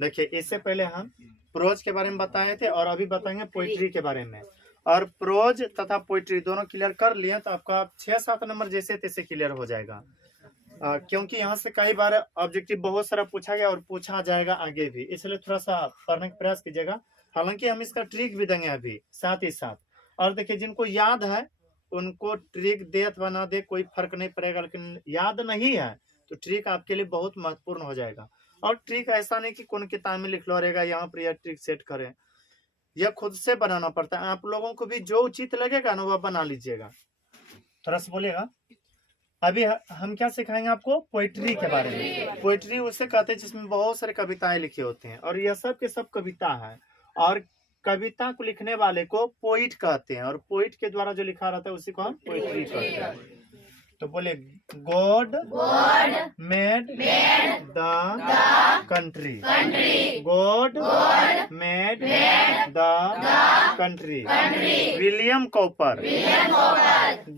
देखिए, इससे पहले हम प्रोज के बारे में बताए थे और अभी बताएंगे पोइट्री के बारे में। और प्रोज तथा पोइट्री दोनों क्लियर कर लिए तो आपका 6-7 नंबर जैसे तैसे क्लियर हो जाएगा। क्योंकि यहाँ से कई बार ऑब्जेक्टिव बहुत सारा पूछा गया और पूछा जाएगा आगे भी, इसलिए थोड़ा सा पढ़ने का प्रयास कीजिएगा। हालांकि हम इसका ट्रिक भी देंगे अभी साथ ही साथ। और देखिए, जिनको याद है उनको ट्रिक दे अथवा ना दे कोई फर्क नहीं पड़ेगा, लेकिन याद नहीं है तो ट्रिक आपके लिए बहुत महत्वपूर्ण हो जाएगा। और ट्रिक ऐसा नहीं कि कौन किताब में लिख लो रहेगा यहाँ पर यह ट्रिक सेट करें, यह खुद से बनाना पड़ता है। आप लोगों को भी जो उचित लगेगा ना वह बना लीजिएगा। थोड़ा सा बोलिएगा। अभी हम क्या सिखाएंगे आपको? पोइट्री के बारे में। पोइट्री उसे कहते हैं जिसमें बहुत सारे कविताएं लिखी होती हैं और यह सब के सब कविता है। और कविता को लिखने वाले को पोइट कहते हैं और पोइट के द्वारा जो लिखा रहता है उसी को हम पोइट्री कहते हैं। तो बोले, god made the country. God made the country. William Cowper.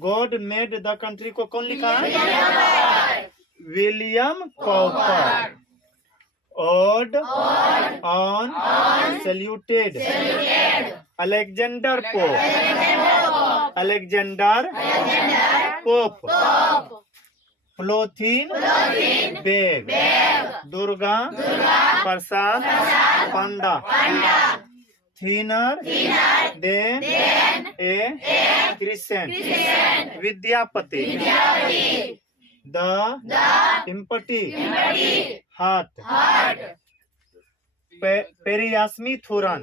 God made the country को कौन लिखा? William Cowper. Ode on solitude Alexander Pope. Alexander Pope. Polythene bag. Durga Prasad Panda. Thinner than a crescent. Vidyapati. The empty heart. Periyasamy Thooran.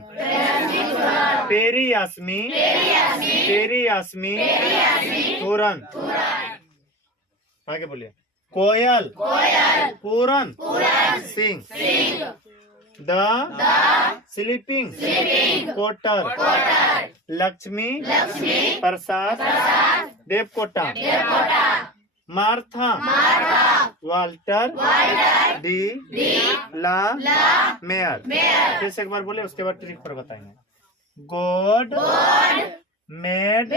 Periyasamy Thooran. आगे बोलिए। कोयल Puran Singh. The sleeping porter. Lakshmi Prasad Devkota. Martha Walter de la Mare. फिर से एक बार बोले, उसके बाद ट्रिक पर बताएंगे। God made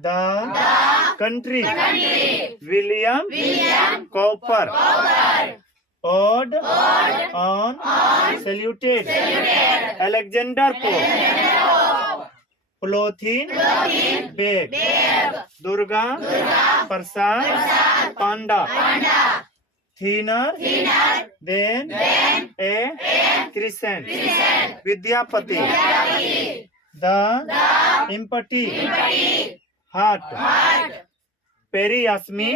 the country. William Cowper. Ode on solitude Alexander Pope. Polythene bag. Durga Prasad Panda. Thinner than a crescent. Vidyapati. The empty heart. Periyasamy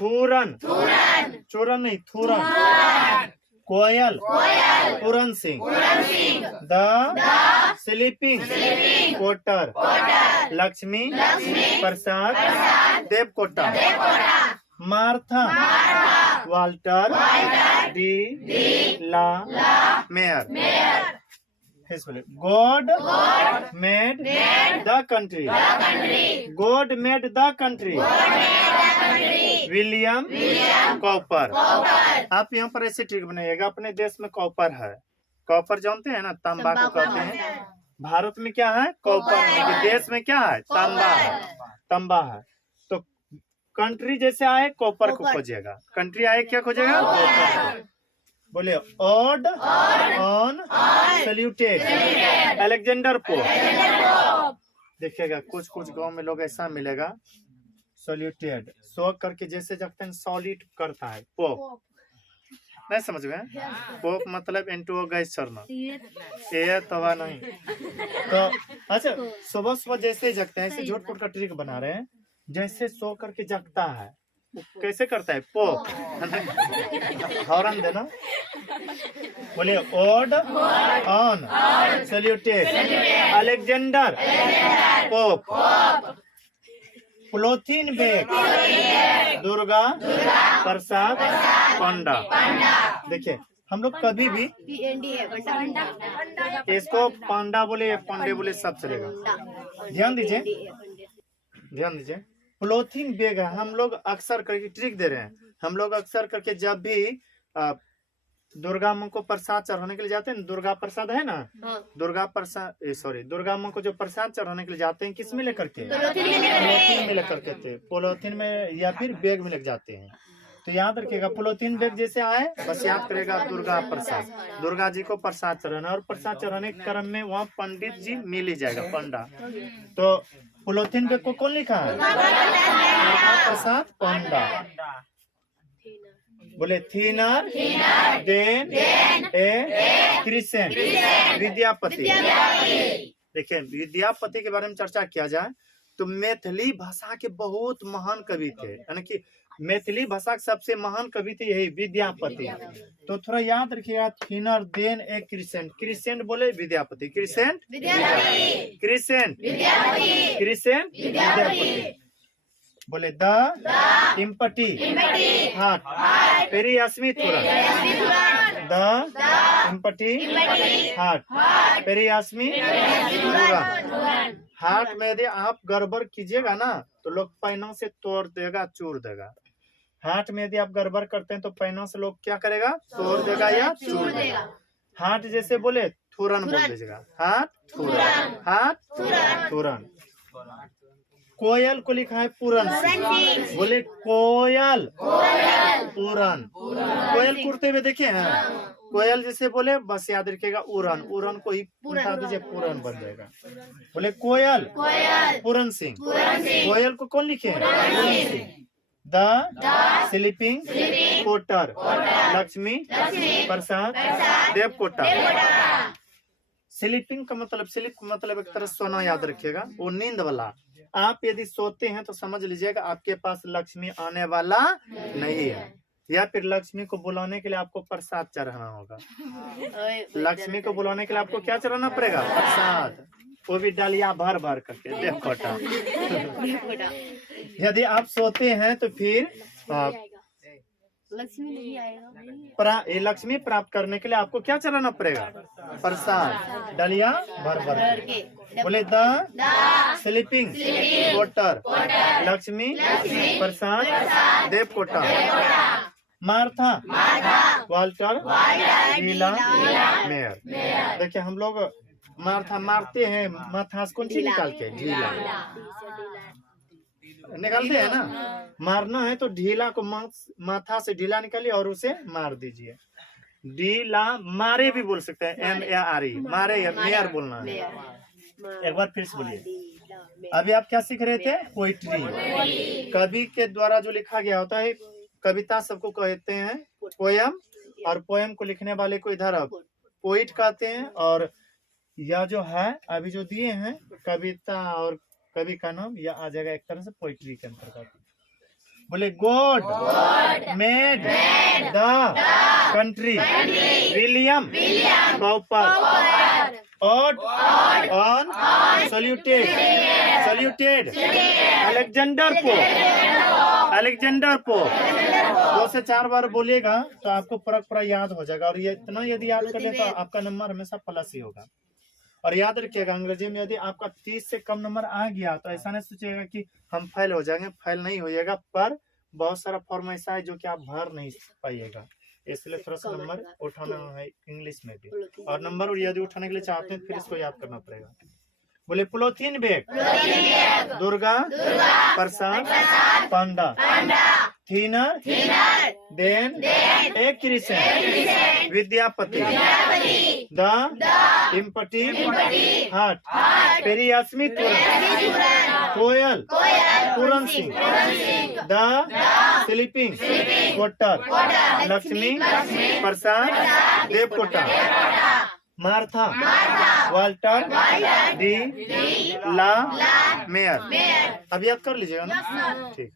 Thooran चोरन नहीं थुरन। कोयल Puran Singh. The sleeping porter. Lakshmi Prasad Devkota. Martha Walter de la Mare. God made the country. God made the country. William Cowper. आप यहाँ पर ऐसे trick बनाइएगा। अपने देश में कॉपर है। कॉपर जानते हैं ना, तांबा को कहते हैं। भारत में क्या है? कॉपर। देश में क्या है? तांबा है। तो कंट्री जैसे आए कॉपर को खोजिएगा। कंट्री आए क्या खोजेगा? कॉपर। बोलिए, ode on solitude Alexander pope. देखिएगा, कुछ गांव में लोग ऐसा मिलेगा, सॉल्यूटेड सो करके जैसे जगते हैं सॉलिड करता है पोप। नहीं समझ में? पोप मतलब एंटो गैस चढ़ना, ये तवा नहीं। तो अच्छा, सुबह सुबह जैसे जगते हैं, ऐसे झूठ फूट का ट्रिक बना रहे हैं। जैसे सो करके जगता है कैसे करता है? पोप। हॉर्न देना। बोलिए, ode on solitude Alexander Pope. Polythene bag Durga Prasad Panda. देखिए, हम लोग कभी भी इसको पांडा बोले या पांडे बोले सब चलेगा। ध्यान दीजिए। प्लोथिन बेग है। हम लोग अक्सर करके ट्रिक दे रहे हैं। हम लोग अक्सर करके जब भी दुर्गा माँ को प्रसाद चढ़ाने के लिए जाते हैं, दुर्गा प्रसाद है ना, दुर्गा माँ को जो प्रसाद चढ़ाने के लिए जाते हैं, किस में लेकर के? पॉलिथीन में लेकर के थे। पॉलिथीन में या फिर बैग में लेकर जाते हैं। तो तो याद रखिएगा पुलोथिन बेग जैसे आए बस याद करेगा दुर्गा प्रसाद, दुर्गा जी को प्रसाद चढ़ाना, और प्रसाद चढ़ाने के क्रम में वहाँ पंडित जी मिल ही जाएगा, पंडा। तो पुलोथिन बेग को कौन लिखा है? दुर्गा प्रसाद पंडा। बोले thinner than a crescent Vidyapati. देखिए विद्यापति के बारे में चर्चा किया जाए तो मैथिली भाषा के बहुत महान कवि थे, यानी कि मैथिली भाषा के सबसे महान कवि थे यही विद्यापति। तो थोड़ा याद रखिएगा thinner than a crescent, crescent बोले Vidyapati, crescent crescent crescent Vidyapati. बोले द इम्पटी हार्ट पेरियास्मी थोड़ा, द इम्पटी हार्ट पेरियास्मी थोड़ा। हार्ट में यदि आप गड़बड़ कीजिएगा ना तो लोग पैनों से तोड़ देगा, चूर देगा। हार्ट में यदि आप गड़बड़ करते हैं तो पैनों से लोग क्या करेगा? तोड़ देगा या चूर देगा। हार्ट जैसे बोले थूरन बोल दीजिएगा, हार्ट थूरन, हार्ट थूरन। कोयल को लिखा है पूरन, बोले कोयल पूरन। कोयल कुर्ते हुए देखे हैं, कोयल जैसे बोले बस याद रखिएगा उड़न, उड़न को ही उल्टा दीजिए पूरन बन जाएगा। बोले कोयल पूरन सिंह, कोयल को कौन लिखे हैं? The sleeping Potter Lakshmi Prasad Devkota. Sleeping का मतलब, स्लीप का मतलब एक तरह सोना, याद रखिएगा वो नींद वाला। आप यदि सोते हैं तो समझ लीजिएगा आपके पास लक्ष्मी आने वाला नहीं है, या फिर लक्ष्मी को बुलाने के लिए आपको प्रसाद चढ़ाना होगा। लक्ष्मी को बुलाने के लिए आपको क्या चढ़ाना पड़ेगा? प्रसाद, वो भी डालिया भर भर करके देवकोटा। यदि आप सोते हैं तो फिर लक्ष्मी नहीं आएगा। लक्ष्मी प्राप्त करने के लिए आपको क्या चढ़ाना पड़ेगा? प्रसाद, डलिया भर भर के। बोले the sleeping Potter Lakshmi Prasad Devkota. Martha Walter de la Mare. देखिए हम लोग मार्था मारते हैं, माथा को निकाल के ढीला निकालते हैं ना, मारना है तो ढीला को माथा से ढीला निकालिए और उसे मार दीजिए। ढीला मारे भी बोल सकते हैं, MARE मारे या मेयर बोलना है। एक बार फिर से बोलिए। अभी आप क्या सीख रहे थे? पोइट्री, कवि के द्वारा जो लिखा गया होता है। कविता सबको कहते हैं पोयम, और पोयम को लिखने वाले को इधर पोइट कहते हैं। और यह जो है अभी जो दिए हैं कविता और कवि का नाम, यह आ जाएगा एक तरह से पोइट्री के अंतर्गत। बोले god made the country William copper on saluted Alexander pope. 2 से 4 बार बोलिएगा तो आपको पूरा याद हो जाएगा। और ये इतना यदि याद कर ले तो आपका नंबर हमेशा प्लस ही होगा। और याद रखिएगा अंग्रेजी में यदि आपका 30 से कम नंबर आ गया तो ऐसा नहीं सोचिएगा कि हम फेल हो जाएंगे, फेल नहीं होइएगा। पर बहुत सारा फॉर्म ऐसा है जो कि आप भर नहीं पाइएगा, इसलिए थोड़ा सा नंबर उठाना है इंग्लिश में भी। और नंबर यदि उठाने के लिए चाहते हैं फिर इसको याद करना पड़ेगा। बोले polythene bag Durga Prasad Panda. Thinner than a crescent Vidyapati. The empty heart Periyasamy कोयल Puran Singh. The sleeping Potter Lakshmi Prasad Devkota. Martha Walter de la Mare. अब याद कर लीजिएगा ना, ठीक।